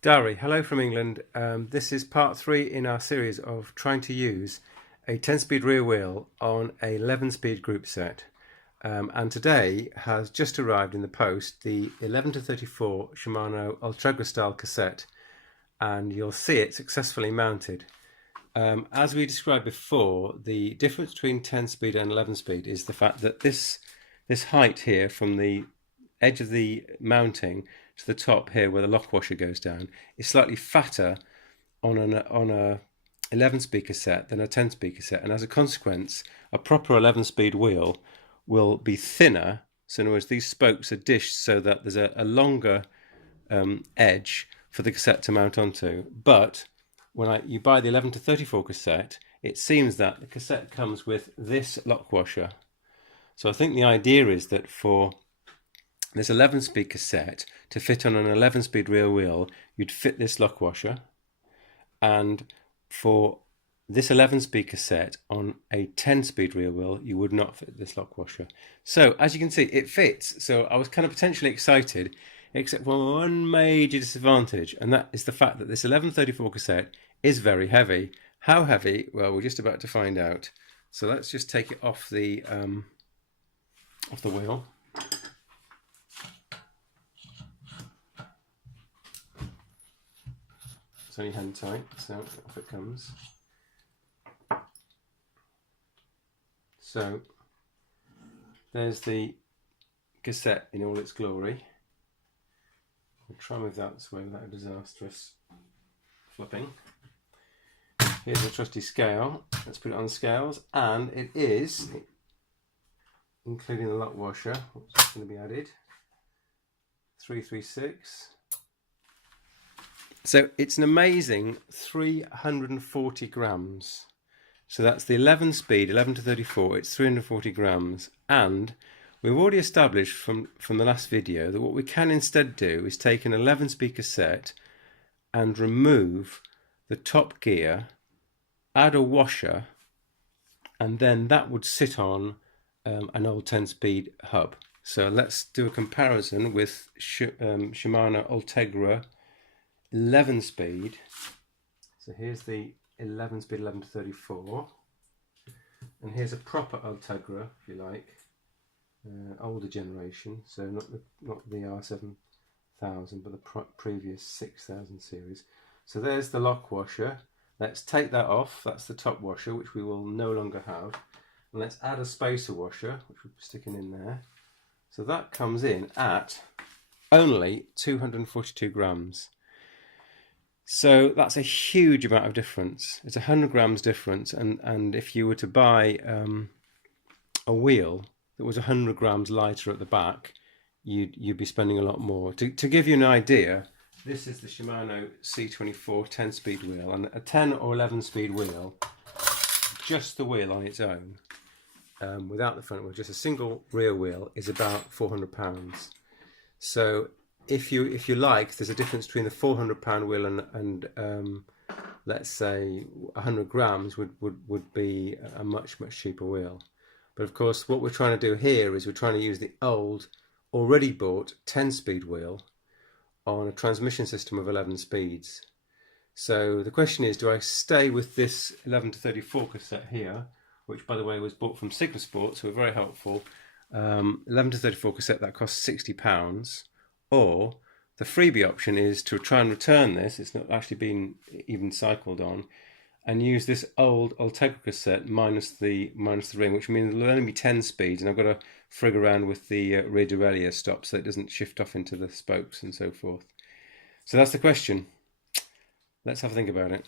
Dari, hello from England. This is part 3 in our series of trying to use a 10-speed rear wheel on a 11-speed group set. And today has just arrived in the post the 11 to 34 Shimano Ultegra style cassette, and you'll see it successfully mounted. As we described before, the difference between 10-speed and 11-speed is the fact that this height here from the edge of the mounting to the top here where the lock washer goes down is slightly fatter on a 11-speed cassette than a 10-speed cassette, and as a consequence a proper 11-speed wheel will be thinner. So in other words, these spokes are dished so that there's a longer edge for the cassette to mount onto. But when you buy the 11 to 34 cassette, it seems that the cassette comes with this lock washer. So I think the idea is that for this 11-speed cassette to fit on an 11-speed rear wheel, you'd fit this lock washer, and for this 11-speed cassette on a 10-speed rear wheel, you would not fit this lock washer. So as you can see, it fits. So I was kind of potentially excited, except for one major disadvantage, and that is the fact that this 1134 cassette is very heavy. How heavy? Well, we're just about to find out. So let's just take it off the wheel. It's only hand tight, so off it comes. So there's the cassette in all its glory. I'll try and move that this way without a disastrous flipping. Here's the trusty scale. Let's put it on the scales, and it is, including the lock washer, which is going to be added, 336. So it's an amazing 340 grams. So that's the 11 speed, 11 to 34, it's 340 grams. And we've already established from the last video that what we can instead do is take an 11 speed cassette and remove the top gear, add a washer, and then that would sit on an old 10 speed hub. So let's do a comparison with Shimano Ultegra 11 speed. So here's the 11 speed 11 to 34, and here's a proper Ultegra, if you like, older generation, so not the R7000 but the previous 6000 series. So there's the lock washer. Let's take that off. That's the top washer, which we will no longer have, and let's add a spacer washer, which we'll be sticking in there. So that comes in at only 242 grams. So that's a huge amount of difference. It's 100 grams difference, and if you were to buy a wheel that was 100 grams lighter at the back, you'd be spending a lot more. To give you an idea, this is the Shimano C24 10-speed wheel, and a 10 or 11-speed wheel, just the wheel on its own, without the front wheel, just a single rear wheel, is about £400. So if you like, there's a difference between the £400 wheel and let's say 100 grams would be a much cheaper wheel. But of course, what we're trying to do here is we're trying to use the old, already bought 10-speed wheel on a transmission system of 11 speeds. So the question is, do I stay with this 11 to 34 cassette here, which by the way was bought from Sigma Sports, who are very helpful, 11 to 34 cassette that costs £60, or the freebie option is to try and return this, it's not actually been even cycled on, and use this old Ultegra cassette minus the ring, which means it'll only be 10 speeds, and I've got to frig around with the rear derailleur stop so it doesn't shift off into the spokes and so forth. So that's the question. Let's have a think about it.